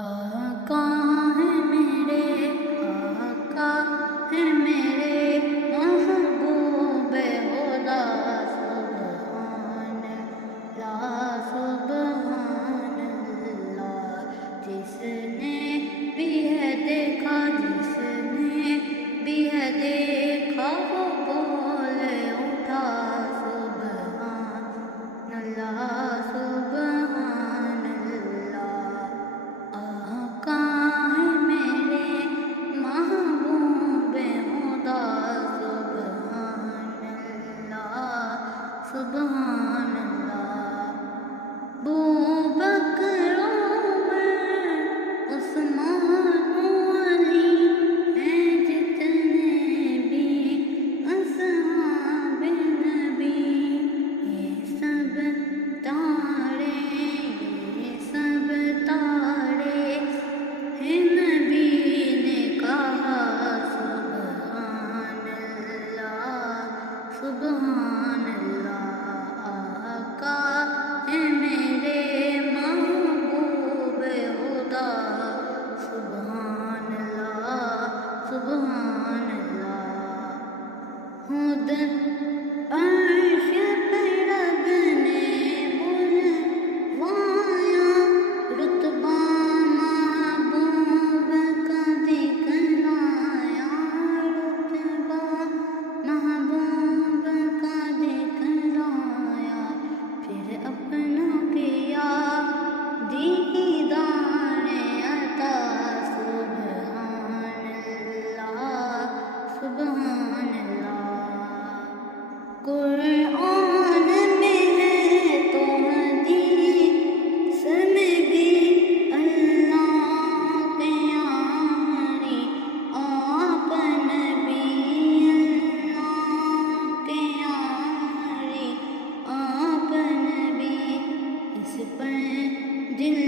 آقا ہے میرے، آقا ہے میرے، محبوب خدا سبحان اللہ، سبحان اللہ۔ جس نے بھی ہے دیکھا، جس نے بھی ہے دیکھا، وہ بول اٹھا سبحان اللہ، سبحان اللہ۔ آقا ہے میرے، محبوب خدا سبحان اللہ، سبحان اللہ۔ ابوبکر عمر عثمان علی ہیں جتنے بھی اصحاب نبی، یہ سب تارے، یہ سب تارے ہیں، نبی نے کہا سبحان اللہ، سبحان اللہ۔ آقا ہے میرے، محبوب خدا سبحان اللہ، سبحان اللہ۔ خود عرش پہ رب نے بلوایا، رتبہ محبوب کا دکھلایا، رتبہ محبوب کا دکھلایا، پھر اپنا کیا دیدار عطا سبحان اللہ، سبحان اللہ۔ قرآن میں ہے تو حدیث میں بھی اللہ کے آخری آپ نبی، اللہ کے آخری آپ نبی، اس پر دل